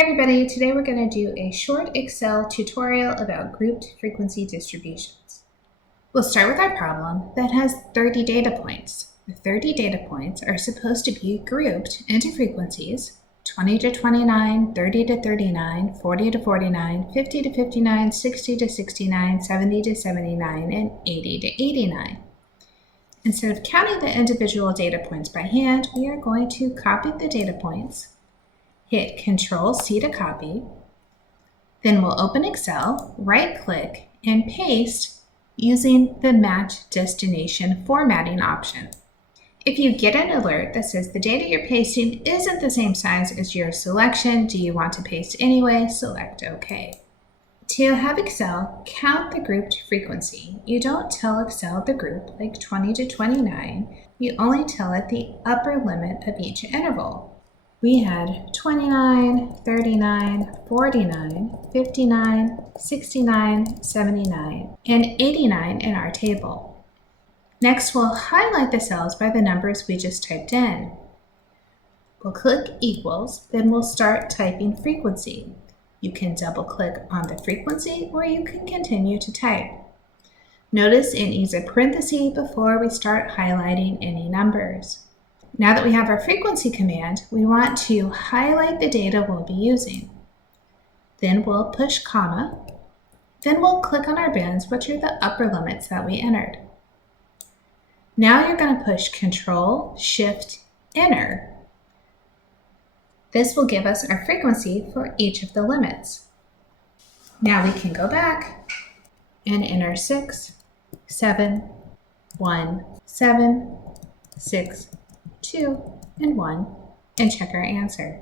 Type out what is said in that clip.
Hi everybody, today we're going to do a short Excel tutorial about grouped frequency distributions. We'll start with our problem that has 30 data points. The 30 data points are supposed to be grouped into frequencies 20 to 29, 30 to 39, 40 to 49, 50 to 59, 60 to 69, 70 to 79, and 80 to 89. Instead of counting the individual data points by hand, we are going to copy the data points, hit Control-C to copy, then we'll open Excel, right-click, and paste using the Match Destination Formatting option. If you get an alert that says the data you're pasting isn't the same size as your selection, do you want to paste anyway? Select OK. To have Excel count the grouped frequency, you don't tell Excel the group like 20 to 29, you only tell it the upper limit of each interval. We had 29, 39, 49, 59, 69, 79, and 89 in our table. Next, we'll highlight the cells by the numbers we just typed in. We'll click equals, then we'll start typing frequency. You can double-click on the frequency or you can continue to type. Notice it needs a parenthesis before we start highlighting any numbers. Now that we have our frequency command, we want to highlight the data we'll be using. Then we'll push comma. Then we'll click on our bins, which are the upper limits that we entered. Now you're going to push Control-Shift-Enter. This will give us our frequency for each of the limits. Now we can go back and enter 6, 7, 1, 7, 6, 2, and 1, and check our answer.